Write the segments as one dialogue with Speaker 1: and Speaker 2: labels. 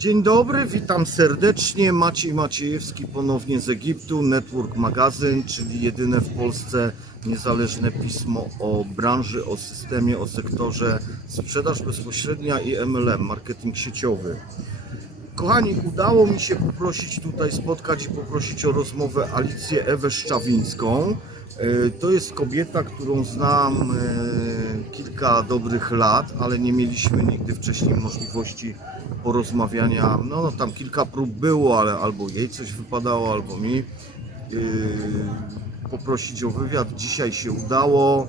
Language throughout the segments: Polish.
Speaker 1: Dzień dobry, witam serdecznie. Maciej Maciejewski ponownie z Egiptu, Network Magazyn, czyli jedyne w Polsce niezależne pismo o branży, o systemie, o sektorze sprzedaż bezpośrednia i MLM, marketing sieciowy. Kochani, udało mi się poprosić tutaj, spotkać i poprosić o rozmowę Alicję Ewę Szczawińską. E, To jest kobieta, którą znam e, kilka dobrych lat, ale nie mieliśmy nigdy wcześniej możliwości porozmawiania. No, no tam kilka prób było, ale albo jej coś wypadało, albo mi. E, Poprosić o wywiad. Dzisiaj się udało.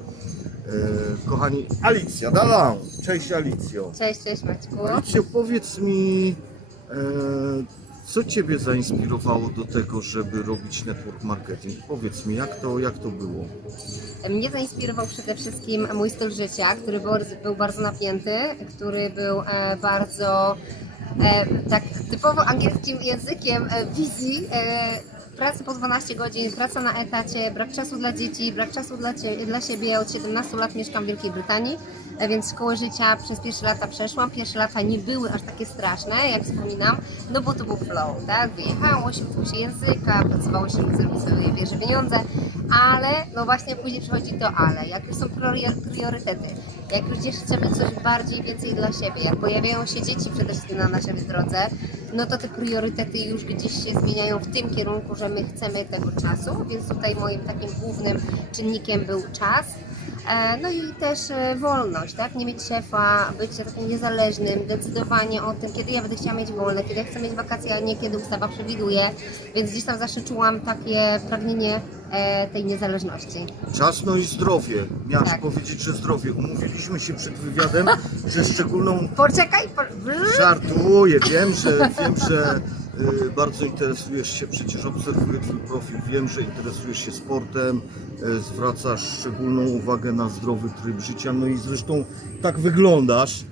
Speaker 1: Kochani, Alicja, Dalan. Cześć Alicjo.
Speaker 2: Cześć, cześć Maćku.
Speaker 1: Alicjo, powiedz mi, co Ciebie zainspirowało do tego, żeby robić network marketing? Powiedz mi, jak to, jak to było?
Speaker 2: Mnie zainspirował przede wszystkim mój styl życia, który był, bardzo napięty, który był e, bardzo e, tak typowo angielskim językiem e, wizji. E, Pracy po 12 godzin, praca na etacie, brak czasu dla dzieci, brak czasu dla, dla siebie. Od 17 lat mieszkam w Wielkiej Brytanii, e, więc szkołę życia przez pierwsze lata przeszłam. Pierwsze lata nie były aż takie straszne, jak wspominam, no bo to był flow, tak? Wyjechało się, uczyło się języka, pracowało się, zrobić sobie pierwsze pieniądze, ale no właśnie później przychodzi to ale. Jak już są priorytety, jak już gdzieś chcemy coś bardziej, więcej dla siebie, jak pojawiają się dzieci przede wszystkim na naszej drodze, no to te priorytety już gdzieś się zmieniają w tym kierunku, że my chcemy tego czasu, więc tutaj moim takim głównym czynnikiem był czas. E, No i też e, wolność, tak? Nie mieć szefa, być takim niezależnym, decydowanie o tym, kiedy ja będę chciała mieć wolne, kiedy ja chcę mieć wakacje, a nie kiedy ustawa przewiduje, więc gdzieś tam zawsze czułam takie pragnienie e, tej niezależności.
Speaker 1: Czas, no i zdrowie. Miałaś
Speaker 2: Tak.
Speaker 1: powiedzieć, że zdrowie. Umówiliśmy się przed wywiadem, że szczególną
Speaker 2: Poczekaj, po...
Speaker 1: Żartuję, wiem, że wiem, że bardzo interesujesz się, przecież obserwuję Twój profil, wiem, że interesujesz się sportem, y, zwracasz szczególną uwagę na zdrowy tryb życia, no i zresztą tak wyglądasz.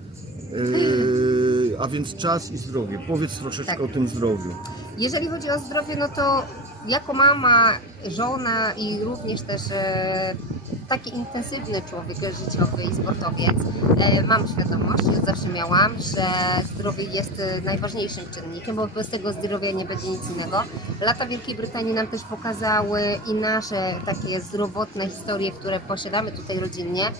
Speaker 1: Y, a więc czas i zdrowie. Powiedz troszeczkę
Speaker 2: Tak.
Speaker 1: o tym zdrowiu.
Speaker 2: Jeżeli chodzi o zdrowie, no to jako mama, żona i również też e, taki intensywny człowiek życiowy i sportowiec, e, mam świadomość, zawsze miałam, że zdrowie jest e, najważniejszym czynnikiem, bo bez tego zdrowia nie będzie nic innego. Lata Wielkiej Brytanii nam też pokazały i nasze takie zdrowotne historie, które posiadamy tutaj rodzinnie,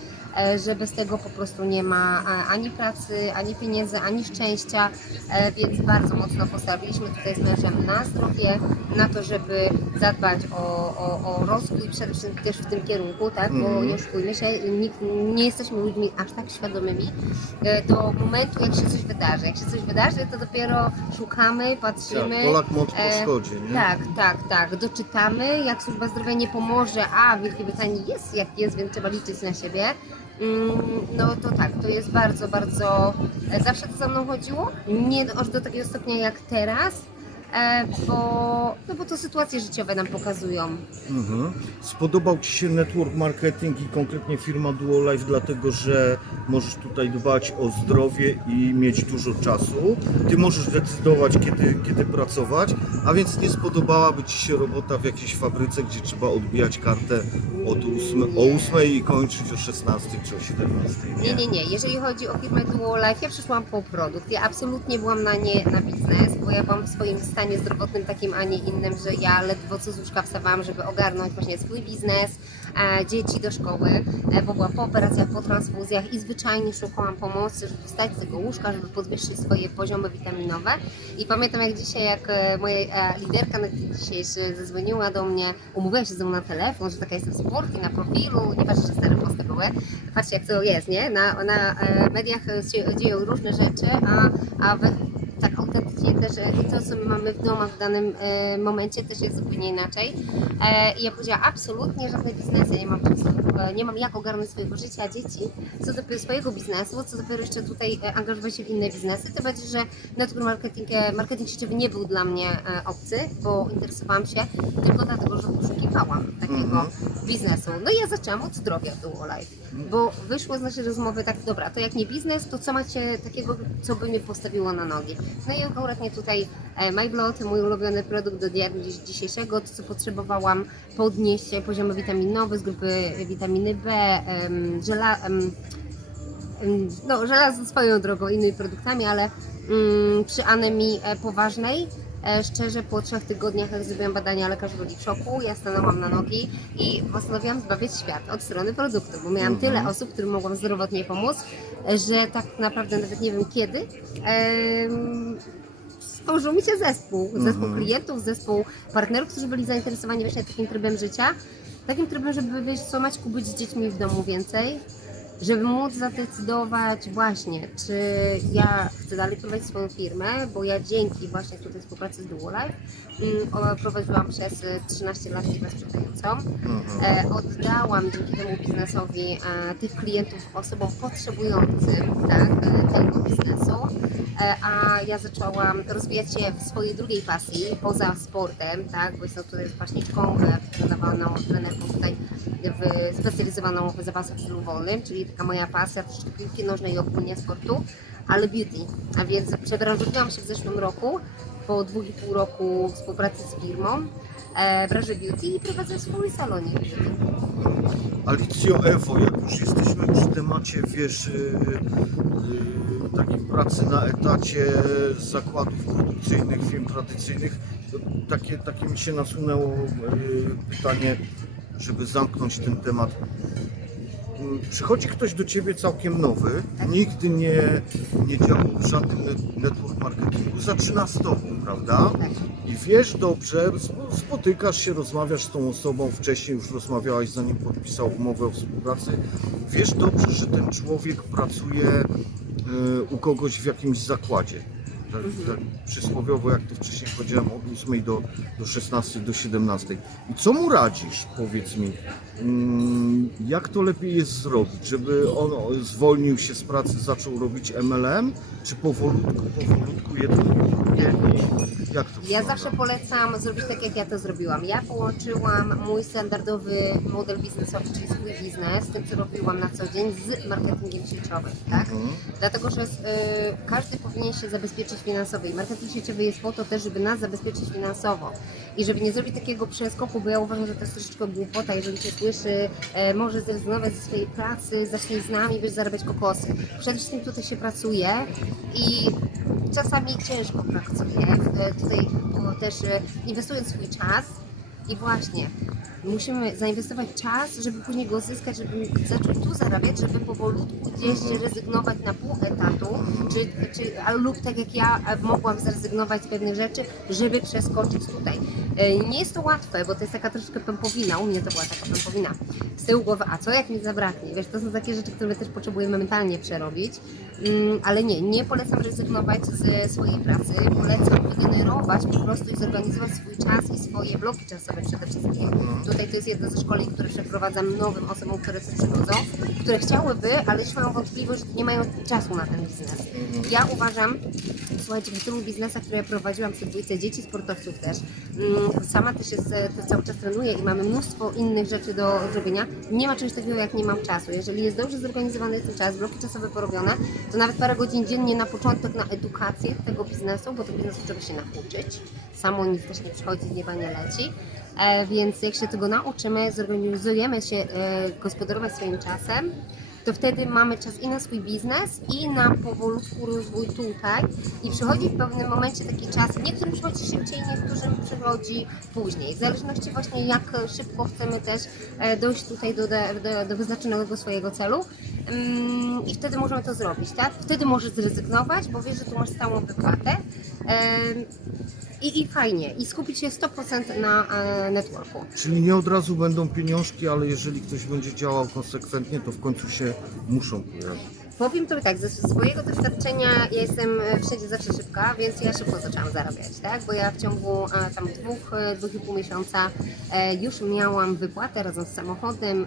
Speaker 2: że bez tego po prostu nie ma e, ani pracy, ani pieniędzy, ani szczęścia, e, więc bardzo mocno postawiliśmy tutaj z mężem na zdrowie, na to, żeby zadbać o, o, o rozwój przede wszystkim też w tym kierunku, tak, bo
Speaker 1: Mhm.
Speaker 2: nie oszukujmy się, nikt, nie jesteśmy ludźmi aż tak świadomymi e, do momentu, jak się coś wydarzy. Jak się coś wydarzy, to dopiero szukamy, patrzymy.
Speaker 1: Tak, Polak młot po
Speaker 2: e,
Speaker 1: szkodzie, nie?
Speaker 2: Tak, tak, tak. Doczytamy, jak służba zdrowia nie pomoże, a w Wielkiej Brytanii jest jak jest, więc trzeba liczyć na siebie. Mm, No to tak, to jest bardzo, bardzo. e, Zawsze to za mną chodziło. Nie aż do takiego stopnia jak teraz, bo, no bo to sytuacje życiowe nam pokazują.
Speaker 1: Mhm. Spodobał Ci się network marketing i konkretnie firma Duolife, dlatego że możesz tutaj dbać o zdrowie i mieć dużo czasu. Ty możesz decydować, kiedy, kiedy pracować, a więc nie spodobałaby Ci się robota w jakiejś fabryce, gdzie trzeba odbijać kartę od 8, o 8 i kończyć o 16 czy o 17.
Speaker 2: Nie, nie, nie. Jeżeli chodzi o firmę Duo Life, ja przyszłam po produkt. Ja absolutnie byłam na nie na biznes, bo ja byłam w swoim stanie zdrowotnym takim, a nie innym, że ja ledwo co z łóżka wstawałam, żeby ogarnąć właśnie swój biznes, e, dzieci do szkoły, e, bo byłam po operacjach, po transfuzjach i zwyczajnie szukałam pomocy, żeby wstać z tego łóżka, żeby podwyższyć swoje poziomy witaminowe. I pamiętam jak dzisiaj, jak e, moja liderka na dzień dzisiejszy zadzwoniła do mnie, umówiła się ze mną na telefon, że taka jestem w sporty, na profilu, nieważne, że stare posty były. Patrzcie jak to jest, nie? Na, na mediach dzieją różne rzeczy, a, a we, tak autentycznie też e, i to, co my mamy w domach w danym e, momencie też jest zupełnie inaczej. E, I ja powiedziałam, absolutnie żadne biznesy, nie mam czasu, nie mam jak ogarnąć swojego życia, dzieci, co dopiero swojego biznesu, co dopiero jeszcze tutaj angażować się w inne biznesy. To będzie, że network marketing, marketing sieciowy nie był dla mnie obcy, bo interesowałam się tylko dlatego, że poszukiwałam takiego
Speaker 1: Mhm.
Speaker 2: biznesu. No i ja zaczęłam od zdrowia w Duo Life, bo wyszło z naszej rozmowy tak, dobra, to jak nie biznes, to co macie takiego, co by mnie postawiło na nogi? No i akurat tutaj e, MyBlood, mój ulubiony produkt do dnia dzisiejszego, to co potrzebowałam podnieść poziomy witaminowe z grupy witaminy B, żela, no żelazo swoją drogą, innymi produktami, ale mm, przy anemii e, poważnej. E, Szczerze, po trzech tygodniach, jak zrobiłam badania, lekarz byli w szoku. Ja stanęłam na nogi i postanowiłam zbawiać świat od strony produktu, bo miałam
Speaker 1: Mhm.
Speaker 2: tyle osób, którym mogłam zdrowotnie pomóc, e, że tak naprawdę nawet nie wiem kiedy. em, Stworzył mi się zespół, zespół
Speaker 1: Mhm.
Speaker 2: klientów, zespół partnerów, którzy byli zainteresowani właśnie takim trybem życia. Takim trybem, żeby wiesz co, Maćku, być z dziećmi w domu więcej, żeby móc zadecydować właśnie, czy ja chcę dalej prowadzić swoją firmę, bo ja dzięki właśnie tutaj współpracy z Duolife mm, prowadziłam przez e, 13 lat firmę sprzedającą.
Speaker 1: Mhm.
Speaker 2: E, oddałam dzięki temu biznesowi e, tych klientów osobom potrzebującym tak, e, tego biznesu, e, a ja zaczęłam rozwijać się w swojej drugiej pasji poza sportem, tak, bo jestem tutaj spaśniczką, e, sprzedawaną trenerką tutaj w, specjalizowaną w zapasach w czyli taka moja pasja troszeczkę piłki nożnej i ogólnie sportu, ale beauty, a więc przebranżowiłam się w zeszłym roku po dwóch i pół roku współpracy z firmą e, branży beauty i prowadzę swój salonik beauty.
Speaker 1: Alicjo Ewo, jak już jesteśmy przy temacie, wiesz, yy, yy, pracy na etacie zakładów produkcyjnych, firm tradycyjnych, takie, takie mi się nasunęło yy, pytanie, żeby zamknąć ten temat. Przychodzi ktoś do Ciebie całkiem nowy, nigdy nie, nie działał w żadnym net- network marketingu, zaczyna z Tobą, prawda? I wiesz dobrze, spo- spotykasz się, rozmawiasz z tą osobą, wcześniej już rozmawiałaś zanim podpisał umowę o współpracy. Wiesz dobrze, że ten człowiek pracuje e, u kogoś w jakimś zakładzie. Tak, tak przysłowiowo, jak to wcześniej powiedziałem, od 8 do, do 16, do 17. I co mu radzisz, powiedz mi? Mm, Jak to lepiej jest zrobić? Żeby on zwolnił się z pracy, zaczął robić MLM? Czy powolutku, powolutku, jedno drugie? Jak to
Speaker 2: Ja
Speaker 1: wygląda?
Speaker 2: zawsze polecam zrobić tak, jak ja to zrobiłam. Ja połączyłam mój standardowy model biznesowy, czyli swój biznes, tym, co robiłam na co dzień, z marketingiem sieciowym, tak?
Speaker 1: Mhm.
Speaker 2: Dlatego, że y, każdy powinien się zabezpieczyć finansowo i marketing sieciowy jest po to też, żeby nas zabezpieczyć finansowo i żeby nie zrobić takiego przeskoku, bo ja uważam, że to jest troszeczkę głupota, jeżeli się słyszy, e, może zrezygnować ze swojej pracy, zacznij z nami, będziesz zarabiać kokosy. Przede wszystkim tutaj się pracuje i czasami ciężko pracuje, tutaj też e, inwestując swój czas i właśnie musimy zainwestować czas, żeby później go zyskać, żeby zacząć tu zarabiać, żeby powolutku gdzieś rezygnować na pół etatu, czy, czy, lub tak jak ja e, mogłam zrezygnować z pewnych rzeczy, żeby przeskoczyć tutaj. E, Nie jest to łatwe, bo to jest taka troszkę pępowina, u mnie to była taka pępowina z tyłu głowy, a co jak mi zabraknie? Wiesz, to są takie rzeczy, które też potrzebujemy mentalnie przerobić, ale nie, nie polecam rezygnować ze swojej pracy, polecam wygenerować po prostu i zorganizować swój czas i swoje bloki czasowe przede wszystkim. Tutaj to jest jedno ze szkoleń, które przeprowadzam nowym osobom, które tu przychodzą, które chciałyby, ale już mają wątpliwość, że nie mają czasu na ten biznes. Ja uważam, słuchajcie, w tylu biznesach, które ja prowadziłam przy dwójce dzieci, sportowców też, mm, sama też jest, e, też cały czas trenuję i mamy mnóstwo innych rzeczy do zrobienia. Nie ma czegoś takiego, jak nie mam czasu. Jeżeli jest dobrze zorganizowany ten czas, bloki czasowe porobione, to nawet parę godzin dziennie na początek na edukację tego biznesu, bo to biznesu trzeba się nauczyć. Samo nic też nie przychodzi, z nieba nie leci. E, więc jak się tego nauczymy, zorganizujemy się e, gospodarować swoim czasem, to wtedy mamy czas i na swój biznes, i na powolutku rozwój tutaj. I przychodzi w pewnym momencie taki czas, niektórym przychodzi szybciej, niektórym przychodzi później. W zależności właśnie jak szybko chcemy też e, dojść tutaj do, do, do wyznaczonego swojego celu. Ym, I wtedy możemy to zrobić, tak? Wtedy możesz zrezygnować, bo wiesz, że tu masz stałą wypłatę. I, I fajnie, i skupić się 100% na e, networku.
Speaker 1: Czyli nie od razu będą pieniążki, ale jeżeli ktoś będzie działał konsekwentnie, to w końcu się muszą pojawić.
Speaker 2: Powiem to tak, ze swojego doświadczenia ja jestem e, wszędzie zawsze szybka, więc ja szybko zaczęłam zarabiać, tak? Bo ja w ciągu tam dwóch, e, dwóch i pół miesiąca e, już miałam wypłatę razem z samochodem.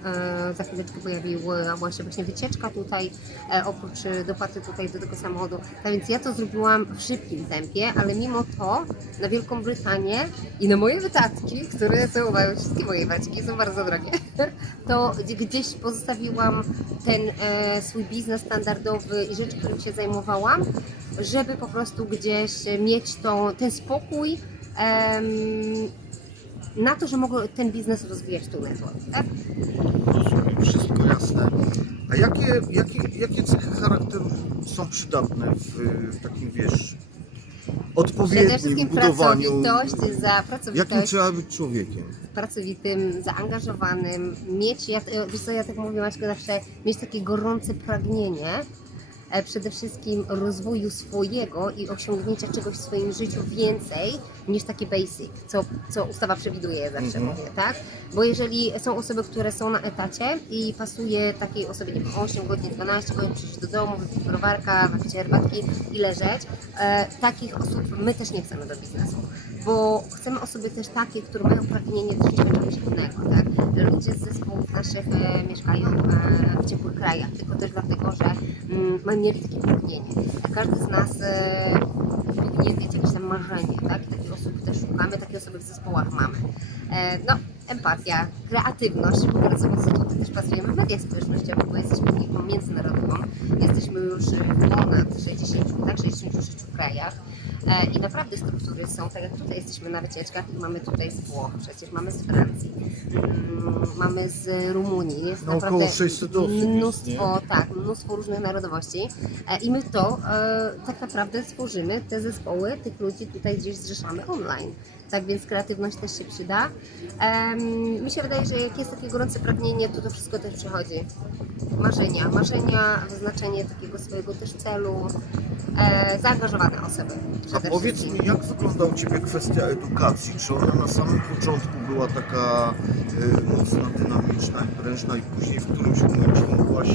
Speaker 2: Za chwileczkę pojawiła się właśnie wycieczka tutaj, oprócz dopłaty tutaj do tego samochodu. Tak więc ja to zrobiłam w szybkim tempie, ale mimo to na Wielką Brytanię i na moje wydatki, które są, wszystkie moje wydatki są bardzo drogie, to gdzieś pozostawiłam ten swój biznes standardowy i rzeczy, którym się zajmowałam, żeby po prostu gdzieś mieć tą, ten spokój na to, że mogę ten biznes rozwijać tu network, tak?
Speaker 1: Rozumiem, wszystko jasne. A jakie, jakie, jakie cechy charakteru są przydatne w, w takim, wiesz,
Speaker 2: Przede
Speaker 1: odpowiednim
Speaker 2: wszystkim
Speaker 1: budowaniu?
Speaker 2: pracowitość, za
Speaker 1: Jakim
Speaker 2: pracowitość,
Speaker 1: trzeba być człowiekiem?
Speaker 2: pracowitym, zaangażowanym, mieć, ja, wiesz co, ja tak mówię Maćku zawsze, mieć takie gorące pragnienie e, przede wszystkim rozwoju swojego i osiągnięcia czegoś w swoim życiu więcej niż takie basic, co, co ustawa przewiduje, zawsze
Speaker 1: Mhm.
Speaker 2: mówię, tak? Bo jeżeli są osoby, które są na etacie i pasuje takiej osobie, nie wiem, 8 godzin, 12 godzin przyjść do domu, wypić browarka, napić herbatki i leżeć, e, takich osób my też nie chcemy do biznesu bo chcemy osoby też takie, które mają pragnienie do życia czegoś innego, tak? Ludzie z zespołów naszych e, mieszkają e, w ciepłych krajach, tylko też dlatego, że mm, mamy mieli takie pragnienie. Każdy z nas e, powinien mieć jakieś tam marzenie, tak? I takich osób też szukamy, takie osoby w zespołach mamy. E, no, empatia, kreatywność, bo bardzo mocno tutaj też pracujemy w mediach społecznościowych, bo jesteśmy firmą międzynarodową, jesteśmy już w ponad 60, tak, 66 krajach. E, I naprawdę struktury są, tak jak tutaj jesteśmy na wycieczkach i mamy tutaj z Włoch, przecież mamy z Francji, mm, mamy z Rumunii, jest
Speaker 1: No,
Speaker 2: naprawdę
Speaker 1: około 600 osób jest,
Speaker 2: mnóstwo, tak, mnóstwo różnych narodowości E, i my to e, tak naprawdę stworzymy, te zespoły, tych ludzi tutaj gdzieś zrzeszamy online. Tak więc kreatywność też się przyda. Mi się wydaje, że jak jest takie gorące pragnienie, to to wszystko też przychodzi. Marzenia, marzenia, wyznaczenie takiego swojego też celu, e, zaangażowane osoby.
Speaker 1: A powiedz mi, jak wygląda u Ciebie kwestia edukacji? Czy ona na samym początku była taka y, mocna, dynamiczna i prężna i później w którymś momencie mogłaś,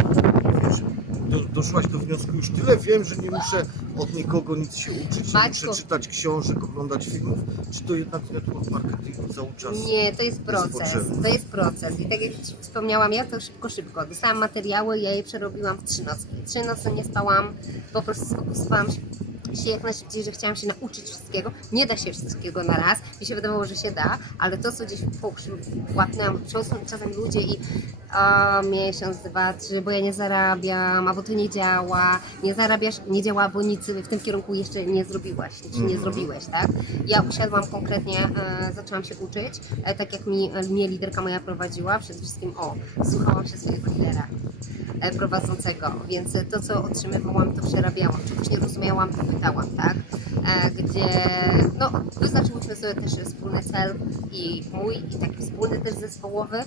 Speaker 1: wiesz, do, doszłaś do wniosku, już tyle wiem, że nie muszę od nikogo nic się uczyć, nie
Speaker 2: Maćku.
Speaker 1: muszę czytać książek, oglądać filmów, czy to jednak network marketingu cały czas?
Speaker 2: Nie, to jest proces. To jest proces. I tak jak Ci wspomniałam, ja to szybko, szybko. Dostałam materiały, ja je przerobiłam w trzy nocki. Trzy noce nie spałam, po prostu sfokusowałam się się jak najszybciej, że chciałam się nauczyć wszystkiego. Nie da się wszystkiego na raz. Mi się wydawało, że się da, ale to, co gdzieś łapnęłam, czasem, czasem ludzie i a, miesiąc, dwa, trzy, bo ja nie zarabiam, albo to nie działa, nie zarabiasz, nie działa, bo nic w tym kierunku jeszcze nie zrobiłaś, czy nie
Speaker 1: Mhm.
Speaker 2: zrobiłeś, tak? Ja usiadłam konkretnie, e, zaczęłam się uczyć, e, tak jak mi, e, mnie liderka moja prowadziła, przede wszystkim o, słuchałam się swojego lidera prowadzącego, więc to, co otrzymywałam, to przerabiałam, czegoś nie rozumiałam, to pytałam, tak? E, gdzie, no, wyznaczyłyśmy sobie też wspólny cel i mój, i taki wspólny też zespołowy,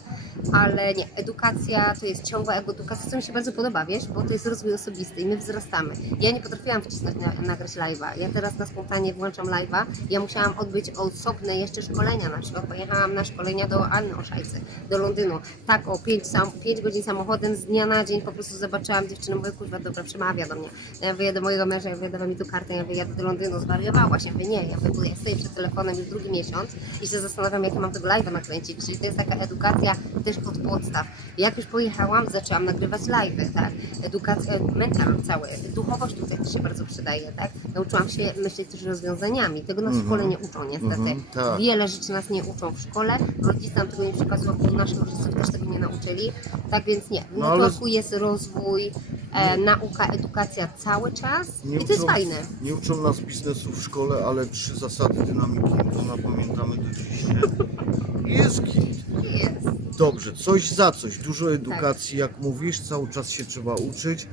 Speaker 2: ale nie, edukacja to jest ciągła edukacja, co mi się bardzo podoba, wiesz, bo to jest rozwój osobisty i my wzrastamy. Ja nie potrafiłam wcisnąć, na, nagrać live'a, ja teraz na spontanie włączam live'a, ja musiałam odbyć osobne jeszcze szkolenia, na przykład pojechałam na szkolenia do Anny Oszajcy, do Londynu, tak o 5 sam, pięć godzin samochodem z dnia na dzień po prostu zobaczyłam dziewczynę, mówię, kurwa, dobra, przemawia do mnie. Ja wyjadę do mojego męża, ja dawaj mi tu kartę, ja wyjadę do Londynu, zwariowałaś, ja mówię, nie, ja mówię, ja stoję przed telefonem już drugi miesiąc i się zastanawiam, jak ja mam tego live'a nakręcić, czyli to jest taka edukacja też od podstaw. Jak już pojechałam, zaczęłam nagrywać live'y, tak, edukacja, mental cały, duchowość tutaj też się bardzo przydaje, tak, nauczyłam się myśleć też rozwiązaniami, tego nas w
Speaker 1: Mhm.
Speaker 2: szkole nie uczą niestety.
Speaker 1: Mhm, tak.
Speaker 2: Wiele rzeczy nas nie uczą w szkole, rodzice nam tego nie przekazują, bo nasi rodzice też tego nie nauczyli. Tak więc nie, w
Speaker 1: No ale-
Speaker 2: networku jest rozwój, e, nauka, edukacja cały czas i to jest fajne.
Speaker 1: Nie uczą nas biznesu w szkole, ale trzy zasady dynamiki Newtona pamiętamy do dziś. nie? Jest git.
Speaker 2: Jest.
Speaker 1: Dobrze, coś za coś. Dużo edukacji, jak mówisz, cały czas się trzeba uczyć,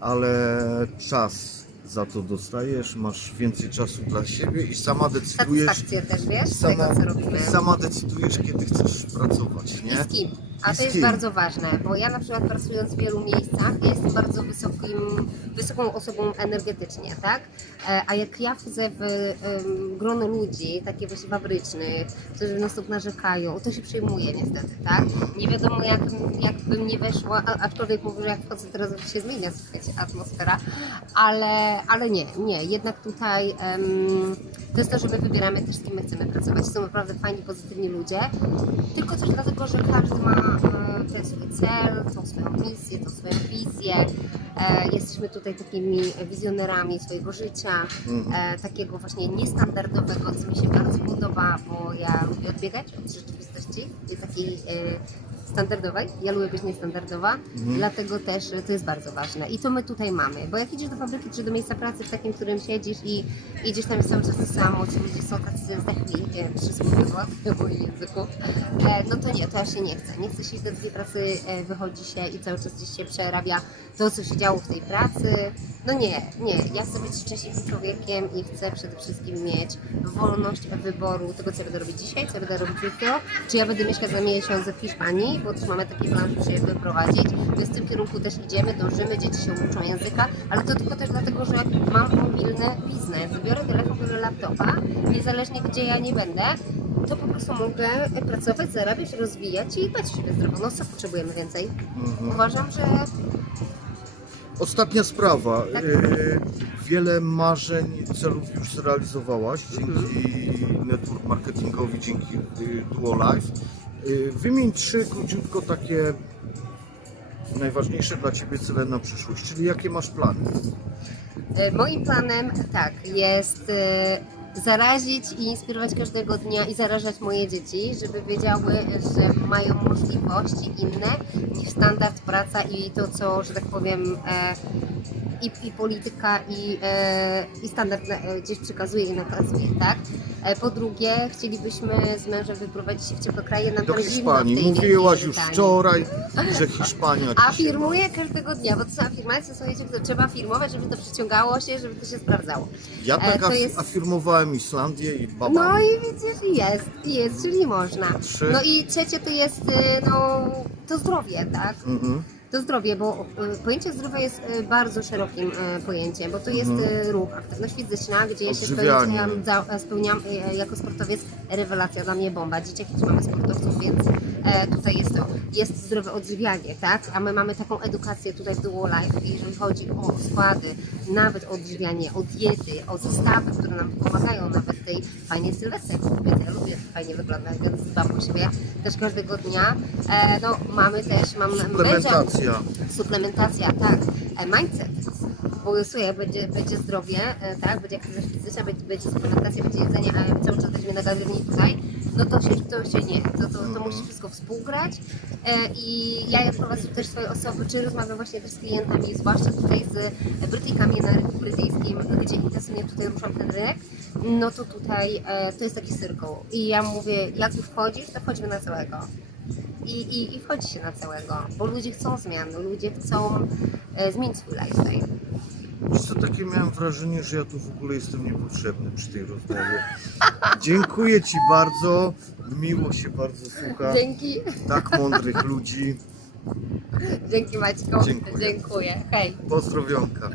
Speaker 1: ale czas za to dostajesz, masz więcej czasu dla siebie i sama decydujesz,
Speaker 2: Satysfakcję też, wiesz, z
Speaker 1: sama,
Speaker 2: tego, co robimy.
Speaker 1: sama decydujesz, kiedy chcesz pracować,
Speaker 2: I
Speaker 1: nie?
Speaker 2: z kim? A to jest bardzo ważne, bo ja na przykład pracując w wielu miejscach, ja jestem bardzo wysokim, wysoką osobą energetycznie, tak? E, A jak ja wchodzę w grono ludzi, takie właśnie fabrycznych, którzy na stop narzekają, to się przejmuje niestety, tak? Nie wiadomo jak, jak bym nie weszła, aczkolwiek mówię, że jak wchodzę teraz się zmienia słuchajcie, atmosfera, ale, ale nie, nie, jednak tutaj em, to jest to, że my wybieramy też z kim my chcemy pracować. Są naprawdę fajni, pozytywni ludzie, tylko też dlatego, że każdy ma ten swój cel, tą swoją misję, tą swoją wizję. E, jesteśmy tutaj takimi wizjonerami swojego życia,
Speaker 1: Mhm.
Speaker 2: e, takiego właśnie niestandardowego, co mi się bardzo podoba, bo ja lubię odbiegać od rzeczywistości takiej e, standardowej. Ja lubię być niestandardowa,
Speaker 1: Mhm.
Speaker 2: dlatego też e, to jest bardzo ważne. I to my tutaj mamy, bo jak idziesz do fabryki czy do miejsca pracy w takim, w którym siedzisz i idziesz tam jest cały czas to samo, ci ludzie są tacy zdechli, przysłowiowo w moim języku, e, no to nie, to aż się nie chce. Nie chce się iść do tej pracy, e, wychodzi się i cały czas gdzieś się przerabia to, co się działo w tej pracy. No nie, nie, ja chcę być szczęśliwym człowiekiem i chcę przede wszystkim mieć wolność wyboru tego, co ja będę robić dzisiaj, co ja będę robić jutro, czy ja będę mieszkać za miesiąc w Hiszpanii, bo też mamy taki plan, żeby się wyprowadzić, więc w tym kierunku też idziemy, dążymy, dzieci się uczą języka, ale to tylko też dlatego, że mam mobilny biznes, biorę telefon, biorę laptopa, niezależnie gdzie ja nie będę, to po prostu mogę pracować, zarabiać, rozwijać i dbać o siebie zdrowo. No co potrzebujemy więcej?
Speaker 1: Mhm.
Speaker 2: Uważam, że
Speaker 1: Ostatnia sprawa.
Speaker 2: Tak.
Speaker 1: Y, Wiele marzeń, celów już zrealizowałaś dzięki network marketingowi, dzięki y, Duo Life. Y, Wymień trzy króciutko takie najważniejsze dla Ciebie cele na przyszłość, czyli jakie masz plany?
Speaker 2: E, Moim planem tak jest e, zarazić i inspirować każdego dnia i zarażać moje dzieci, żeby wiedziały, że mają możliwości inne niż standard praca i to, co, że tak powiem, e, i, i polityka, i, i standard gdzieś przekazuje i nakazuje, tak? E, Po drugie, chcielibyśmy z mężem wyprowadzić się w ciepłe kraje na
Speaker 1: Do Hiszpanii. Mówiłaś już wczoraj, że Hiszpania ci się
Speaker 2: Afirmuję każdego dnia, bo to są afirmacje, słuchajcie, które trzeba afirmować, żeby to przyciągało się, żeby to się sprawdzało.
Speaker 1: Ja
Speaker 2: E,
Speaker 1: tak
Speaker 2: to
Speaker 1: af-
Speaker 2: jest-
Speaker 1: afirmowałem Islandię i baba.
Speaker 2: No i widzisz, jest, jest, czyli można.
Speaker 1: Trzy.
Speaker 2: No i trzecie to jest, y, no, to zdrowie, tak?
Speaker 1: Mhm.
Speaker 2: To zdrowie, bo y, pojęcie zdrowia jest y, bardzo szerokim y, pojęciem, bo to jest y, ruch, aktywność fizyczna, gdzie ja się spełniam, spełniam jako sportowiec, rewelacja dla mnie bomba. Dzieciaki też mamy sportowców, więc tutaj jest to, jest zdrowe odżywianie, tak? A my mamy taką edukację tutaj w Duo Life, jeżeli chodzi o składy, nawet o odżywianie, o diety, o zestawy, które nam pomagają nawet tej fajnej sylwetce, kobiety ja lubię fajnie wyglądać, więc dbam o siebie też każdego dnia. E, no, mamy też, mam
Speaker 1: Suplementacja.
Speaker 2: suplementacja, tak, e, mindset. Bo słuchaj, będzie, będzie zdrowie, e, tak, będzie aktywność fizyczna, będzie, będzie suplementacja, będzie jedzenie, a cały czas będziemy na galerii tutaj, no to się, to się nie, to, to, to musi wszystko współgrać. E, I ja prowadzę też swoje osoby, czy rozmawiam właśnie też z klientami, zwłaszcza tutaj z Brytyjkami na rynku brytyjskim, gdzie intensywnie tutaj ruszam ten rynek, no to tutaj e, to jest taki cyrkuł. I ja mówię, jak tu wchodzisz, to wchodźmy na całego. I, i, i wchodzi się na całego, bo ludzie chcą zmian, ludzie chcą e, zmienić swój lifestyle.
Speaker 1: Wiesz co, takie miałem wrażenie, że ja tu w ogóle jestem niepotrzebny przy tej rozmowie. Dziękuję Ci bardzo. Miło się bardzo słucha
Speaker 2: Dzięki,
Speaker 1: tak mądrych ludzi.
Speaker 2: dzięki Maćko,
Speaker 1: Dziękuję.
Speaker 2: dziękuję. Hej.
Speaker 1: Pozdrowionka.